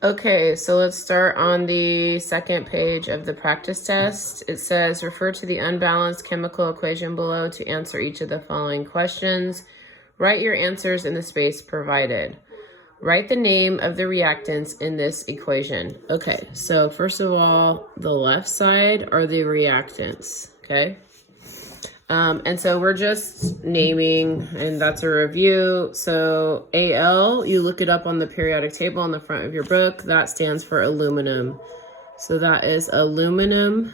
Okay, so let's start on the second page of the practice test. It says, refer to the unbalanced chemical equation below to answer each of the following questions. Write your answers in the space provided. Write the name of the reactants in this equation. Okay, so first of all, the left side are the reactants, okay? And so we're just naming, and that's a review. So Al, you look it up on the periodic table on the front of your book. That stands for aluminum. So that is aluminum.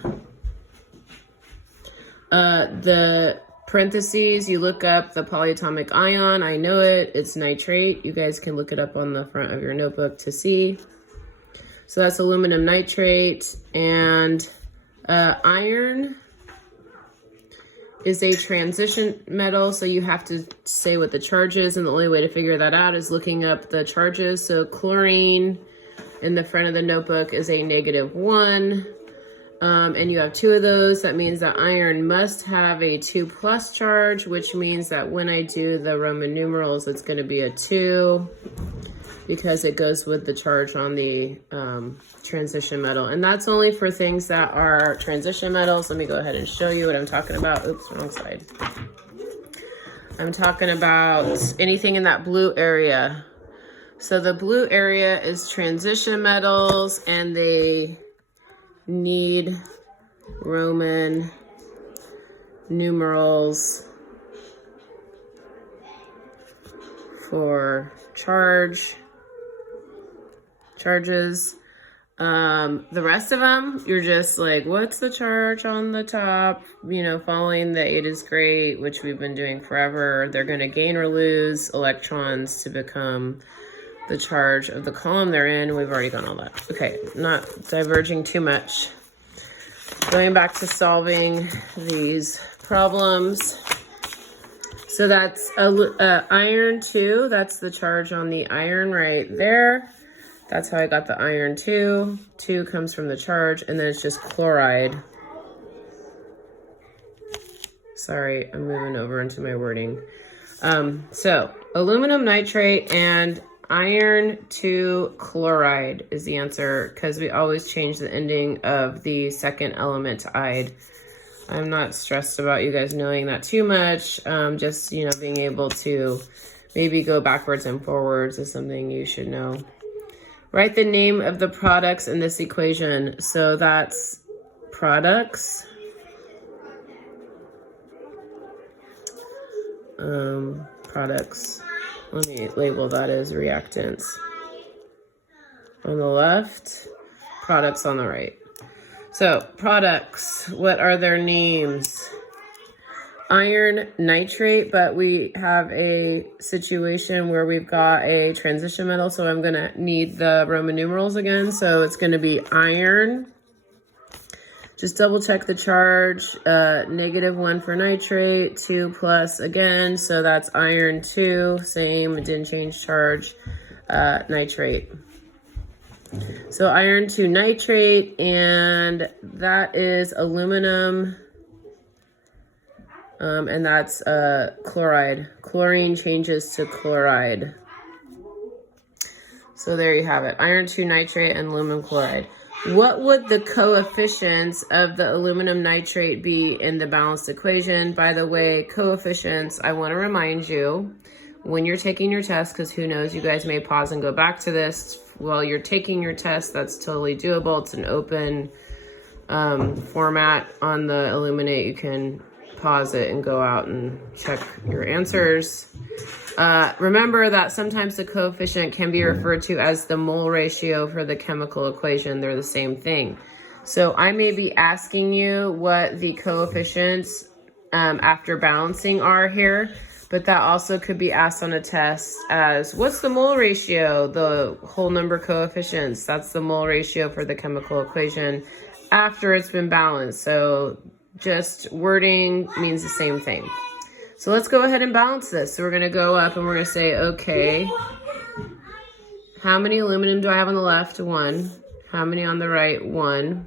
The parentheses, you look up the polyatomic ion. I know it. It's nitrate. You guys can look it up on the front of your notebook to see. So that's aluminum nitrate. And iron is a transition metal, so you have to say what the charge is, and the only way to figure that out is looking up the charges. So chlorine in the front of the notebook is a -1, and you have 2 of those. That means that iron must have a 2+ charge, which means that when I do the Roman numerals, it's going to be a 2 because it goes with the charge on the transition metal. And that's only for things that are transition metals. Let me go ahead and show you what I'm talking about. Oops, wrong side. I'm talking about anything in that blue area. So the blue area is transition metals, and they need Roman numerals for charges. The rest of them, you're just like, what's the charge on the top? You know, following the 8 is great, which we've been doing forever. They're going to gain or lose electrons to become the charge of the column they're in. We've already done all that. Okay, not diverging too much. Going back to solving these problems. So that's iron 2. That's the charge on the iron right there. That's how I got the iron 2. 2 comes from the charge, and then it's just chloride. Sorry, I'm moving over into my wording. So aluminum nitrate and iron 2 chloride is the answer, because we always change the ending of the second element to "ide." I'm not stressed about you guys knowing that too much. Just, you know, being able to maybe go backwards and forwards is something you should know. Write the name of the products in this equation. So that's products. Products. Let me label that as reactants on the left, products on the right. So products, what are their names? Iron nitrate, but we have a situation where we've got a transition metal, so I'm going to need the Roman numerals again. So it's going to be iron. Just double check the charge. -1 for nitrate, 2+ again. So that's iron 2, same, it didn't change charge, nitrate. So iron 2 nitrate, and that is aluminum. And that's chloride. Chlorine changes to chloride. So there you have it. Iron 2 nitrate and aluminum chloride. What would the coefficients of the aluminum nitrate be in the balanced equation? By the way, coefficients, I want to remind you, when you're taking your test, because who knows, you guys may pause and go back to this while you're taking your test. That's totally doable. It's an open format on the Elluminate. You can pause it and go out and check your answers. Remember that sometimes the coefficient can be referred to as the mole ratio for the chemical equation. They're the same thing. So I may be asking you what the coefficients after balancing are here, but that also could be asked on a test as, what's the mole ratio? The whole number coefficients, that's the mole ratio for the chemical equation after it's been balanced. So just wording means the same thing. So let's go ahead and balance this. So we're going to go up and we're going to say, okay, how many aluminum do I have on the left? 1. How many on the right? 1.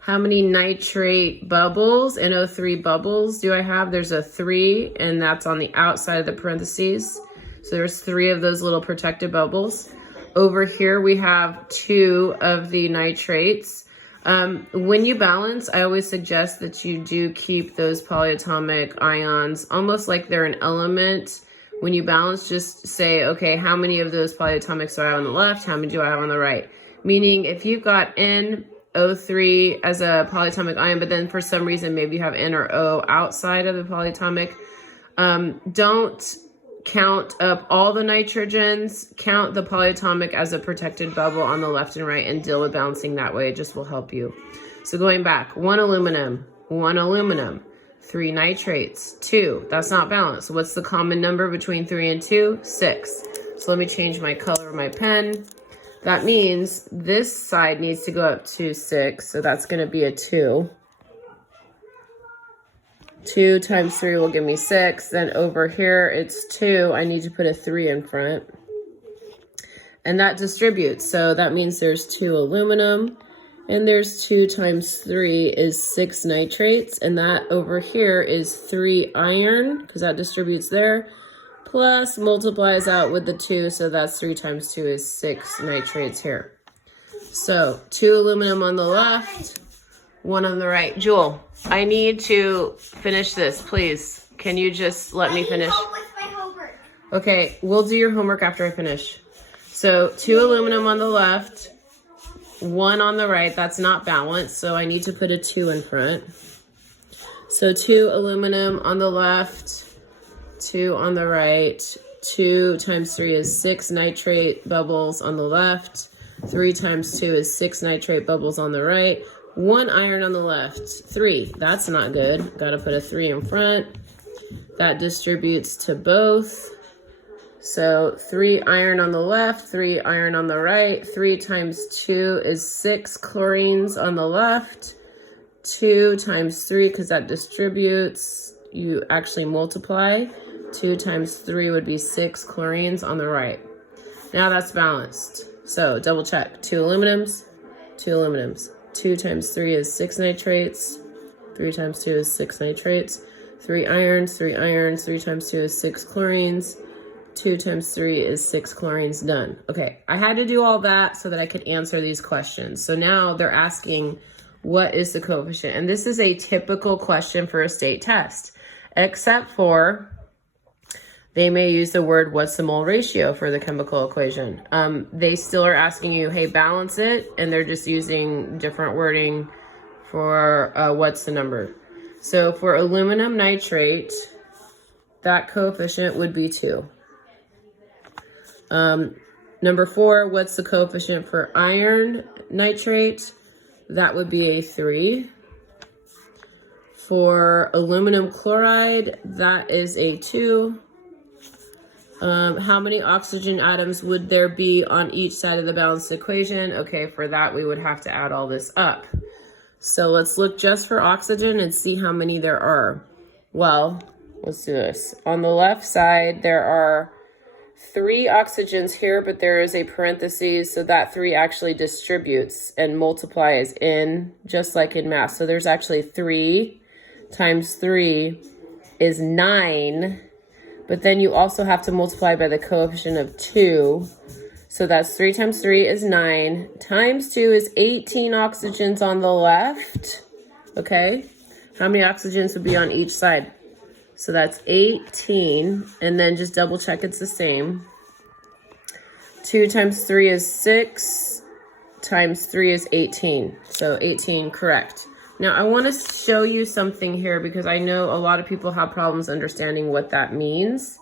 How many nitrate bubbles, NO3 bubbles do I have? There's a 3, and that's on the outside of the parentheses. So there's 3 of those little protected bubbles. Over here, we have 2 of the nitrates. When you balance, I always suggest that you do keep those polyatomic ions almost like they're an element. When you balance, just say, okay, how many of those polyatomics do I have on the left? How many do I have on the right? Meaning if you've got NO3 as a polyatomic ion, but then for some reason maybe you have N or O outside of the polyatomic, don't count up all the nitrogens, count the polyatomic as a protected bubble on the left and right and deal with balancing that way. It just will help you. So going back, 1 aluminum, 3 nitrates, 2. That's not balanced. What's the common number between 3 and 2? 6. So let me change my color of my pen. That means this side needs to go up to 6. So that's going to be a 2. 2 times 3 will give me 6. Then over here, it's 2. I need to put a 3 in front. And that distributes. So that means there's 2 aluminum. And there's 2 times 3 is 6 nitrates. And that over here is 3 iron, because that distributes there. Plus multiplies out with the 2. So that's 3 times 2 is 6 nitrates here. So 2 aluminum on the left, 1 on the right. Jewel, I need to finish this, please. Can you just let me finish? Help with my homework. Okay, we'll do your homework after I finish. So 2 aluminum on the left, 1 on the right. That's not balanced, so I need to put a 2 in front. So 2 aluminum on the left, 2 on the right. 2 times 3 is 6 nitrate bubbles on the left. 3 times 2 is 6 nitrate bubbles on the right. 1 iron on the left, 3. That's not good. Got to put a 3 in front. That distributes to both. So 3 iron on the left, 3 iron on the right. 3 times 2 is 6 chlorines on the left. 2 times 3, because that distributes, you actually multiply. 2 times 3 would be 6 chlorines on the right. Now that's balanced. So double check. 2 aluminums, 2 aluminums. 2 times 3 is 6 nitrates. 3 times 2 is 6 nitrates. 3 irons, 3 irons. 3 times 2 is 6 chlorines. 2 times 3 is 6 chlorines. Done. Okay, I had to do all that so that I could answer these questions. So now they're asking, what is the coefficient? And this is a typical question for a state test, except for they may use the word, what's the mole ratio for the chemical equation? They still are asking you, hey, balance it, and they're just using different wording for what's the number. So for aluminum nitrate, that coefficient would be 2. Number 4, what's the coefficient for iron nitrate? That would be a 3. For aluminum chloride, that is a 2. How many oxygen atoms would there be on each side of the balanced equation? Okay, for that we would have to add all this up. So let's look just for oxygen and see how many there are. Well, let's do this. On the left side, there are 3 oxygens here, but there is a parentheses, so that 3 actually distributes and multiplies in, just like in math. So there's actually 3 times 3 is 9. But then you also have to multiply by the coefficient of 2. So that's 3 times 3 is 9. Times 2 is 18 oxygens on the left. Okay? How many oxygens would be on each side? So that's 18. And then just double check it's the same. 2 times 3 is 6. Times 3 is 18. So 18, correct. Now, I want to show you something here because I know a lot of people have problems understanding what that means.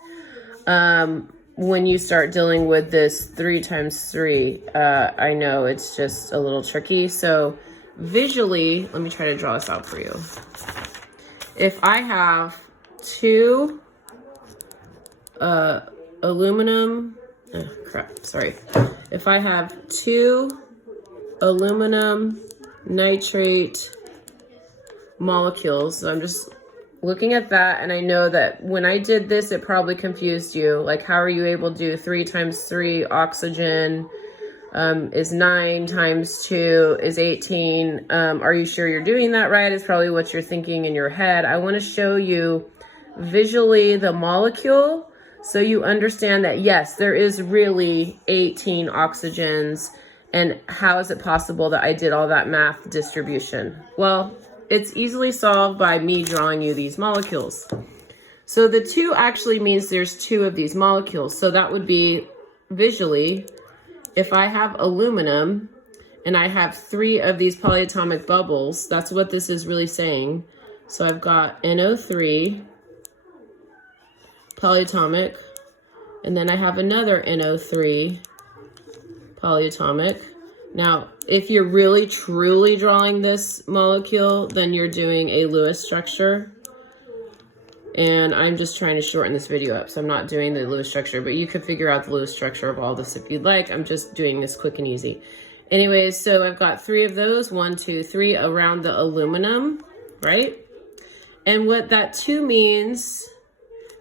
When you start dealing with this 3 times 3, I know it's just a little tricky. So visually, let me try to draw this out for you. If I have 2 aluminum, If I have 2 aluminum nitrate molecules. So I'm just looking at that, and I know that when I did this, it probably confused you. Like, how are you able to do 3 times 3 oxygen is 9 times 2 is 18. Are you sure you're doing that right? Is probably what you're thinking in your head. I want to show you visually the molecule So you understand that, yes, there is really 18 oxygens. And how is it possible that I did all that math distribution? Well, it's easily solved by me drawing you these molecules. So the 2 actually means there's 2 of these molecules. So that would be visually, if I have aluminum and I have 3 of these polyatomic bubbles, that's what this is really saying. So I've got NO3 polyatomic, and then I have another NO3 polyatomic. Now, if you're really truly drawing this molecule, then you're doing a Lewis structure. And I'm just trying to shorten this video up, so I'm not doing the Lewis structure, but you could figure out the Lewis structure of all this if you'd like. I'm just doing this quick and easy. Anyways, so I've got 3 of those, 1, 2, 3, around the aluminum, right? And what that 2 means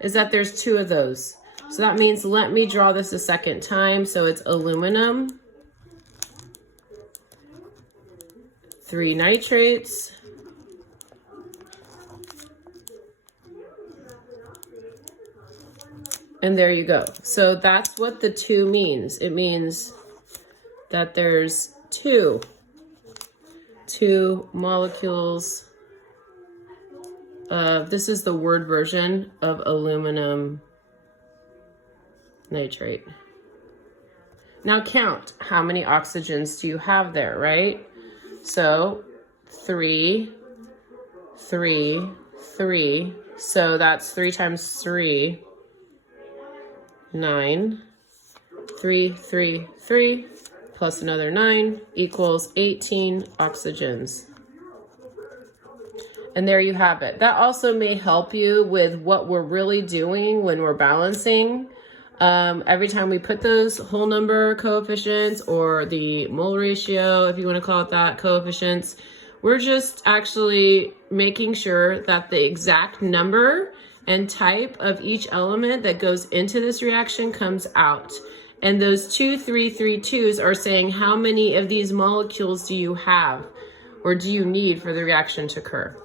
is that there's 2 of those. So that means, let me draw this a second time. So it's aluminum, 3 nitrates, and there you go. So that's what the 2 means. It means that there's two molecules of, this is the word version of aluminum nitrate. Now count, how many oxygens do you have there, right? So 3, 3, 3. So that's 3 times 3, 9. 3, 3, 3 plus another 9 equals 18 oxygens. And there you have it. That also may help you with what we're really doing when we're balancing. Every time we put those whole number coefficients, or the mole ratio, if you want to call it that, coefficients, we're just actually making sure that the exact number and type of each element that goes into this reaction comes out. And those 2, 3, 3, 2s are saying how many of these molecules do you have or do you need for the reaction to occur.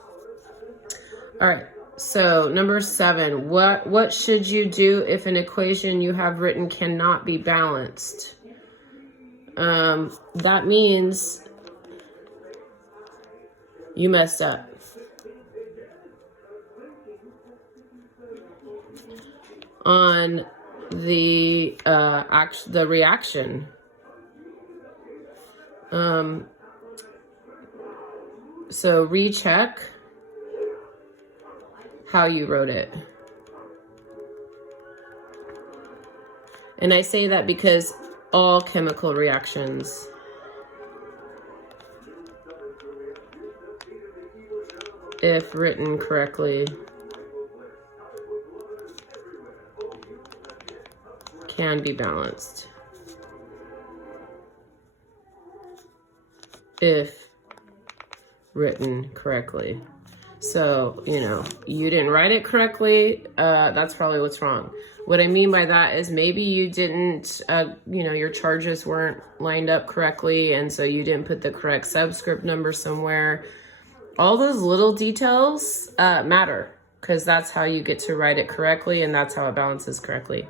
All right, so number 7, what should you do if an equation you have written cannot be balanced? That means you messed up. On the reaction. So recheck how you wrote it. And I say that because all chemical reactions if written correctly can be balanced. If written correctly. So, you didn't write it correctly. That's probably what's wrong. What I mean by that is maybe you didn't, your charges weren't lined up correctly, and so you didn't put the correct subscript number somewhere. All those little details matter, because that's how you get to write it correctly, and that's how it balances correctly.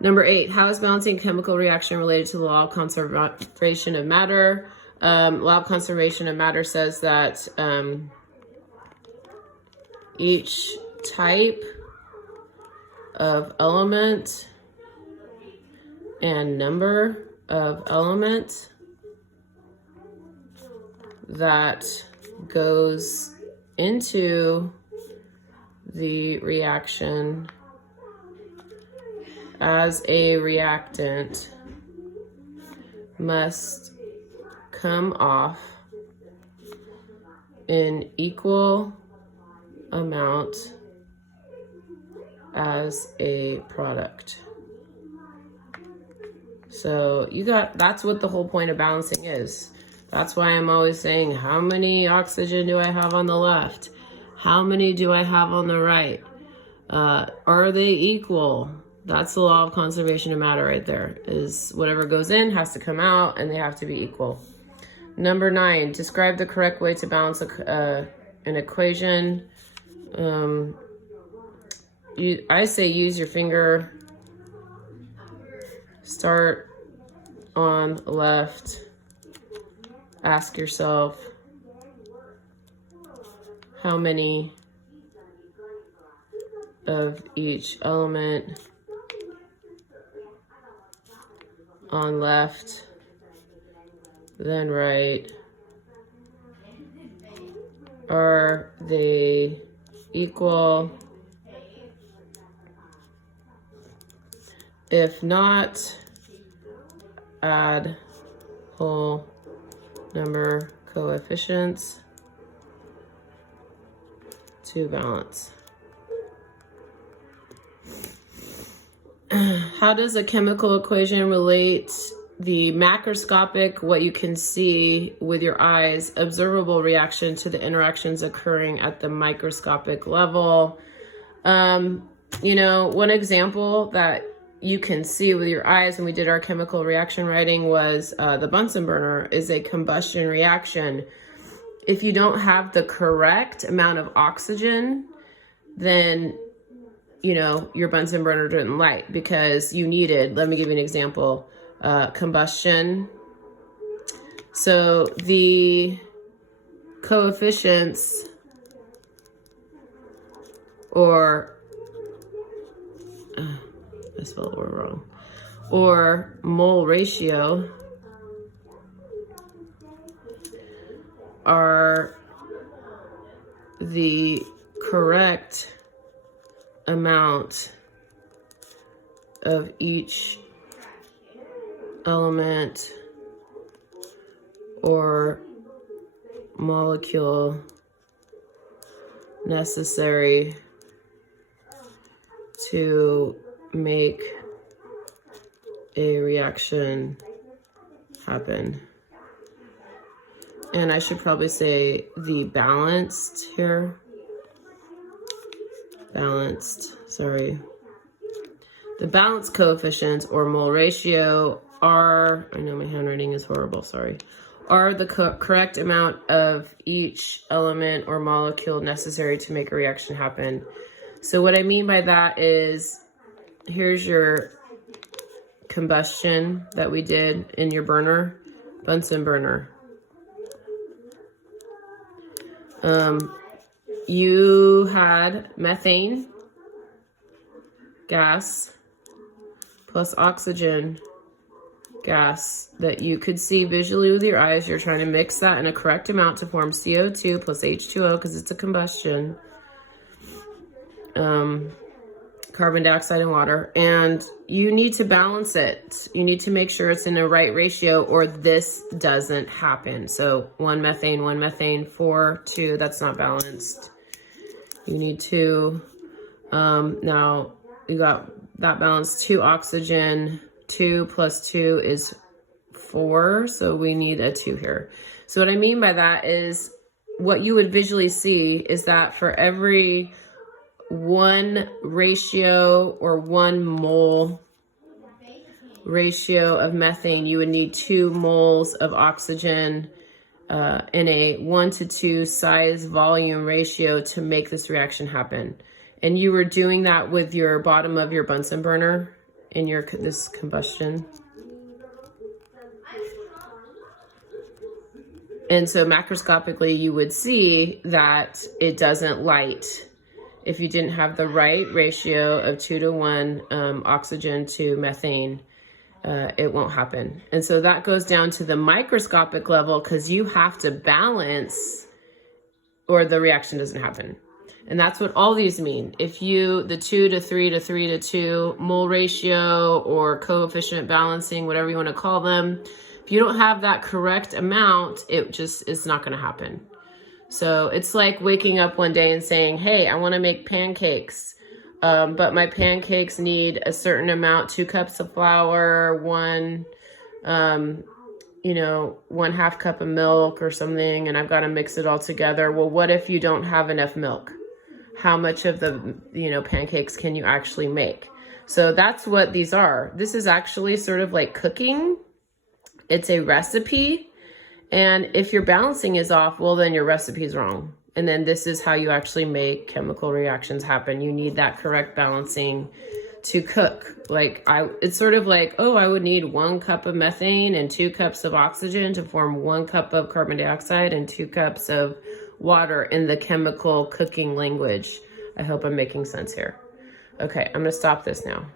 Number 8, how is balancing chemical reaction related to the law of conservation of matter? Law of conservation of matter says that each type of element and number of element that goes into the reaction as a reactant must come off in equal amount as a product. So that's what the whole point of balancing is. That's why I'm always saying, how many oxygen do I have on the left? How many do I have on the right? Are they equal? That's the law of conservation of matter right there, is whatever goes in has to come out and they have to be equal. Number 9, describe the correct way to balance an equation. I say use your finger. Start on left. Ask yourself, how many of each element on left, then right, are they equal? If not, add whole number coefficients to balance. How does a chemical equation relate the macroscopic, what you can see with your eyes, observable reaction to the interactions occurring at the microscopic level? You know, one example that you can see with your eyes when we did our chemical reaction writing was the Bunsen burner is a combustion reaction. If you don't have the correct amount of oxygen, then, you know, your Bunsen burner didn't light because you needed, let me give you an example, combustion. So the coefficients or I spelled the word wrong, or mole ratio are the correct amount of each element or molecule necessary to make a reaction happen. And I should probably say the balanced here. The balanced coefficients or mole ratio are, I know my handwriting is horrible, sorry, are the correct amount of each element or molecule necessary to make a reaction happen. So what I mean by that is, here's your combustion that we did in your burner, Bunsen burner. You had methane gas plus oxygen gas that you could see visually with your eyes. You're trying to mix that in a correct amount to form CO2 plus H2O because it's a combustion. Carbon dioxide and water, and you need to balance it. You need to make sure it's in the right ratio or this doesn't happen. So 1 methane, 4, 2, that's not balanced. You need to, now you got that balanced 2 oxygen, 2 plus 2 is 4, so we need a 2 here. So what I mean by that is what you would visually see is that for every 1 ratio or 1 mole ratio of methane, you would need 2 moles of oxygen in a 1:2 size volume ratio to make this reaction happen. And you were doing that with your bottom of your Bunsen burner in your this combustion. And so macroscopically, you would see that it doesn't light if you didn't have the right ratio of 2:1 oxygen to methane. It won't happen. And so that goes down to the microscopic level because you have to balance or the reaction doesn't happen. And that's what all these mean. If you, the 2:3 to 3:2 mole ratio or coefficient balancing, whatever you want to call them, if you don't have that correct amount, it just is not going to happen. So it's like waking up one day and saying, hey, I want to make pancakes, but my pancakes need a certain amount, 2 cups of flour, 1 1/2 cup of milk or something, and I've got to mix it all together. Well, what if you don't have enough milk? How much of the, pancakes can you actually make? So that's what these are. This is actually sort of like cooking. It's a recipe. And if your balancing is off, well, then your recipe is wrong. And then this is how you actually make chemical reactions happen. You need that correct balancing to cook. Like it's sort of like, oh, I would need 1 cup of methane and 2 cups of oxygen to form 1 cup of carbon dioxide and 2 cups of water in the chemical cooking language. I hope I'm making sense here. Okay, I'm gonna stop this now.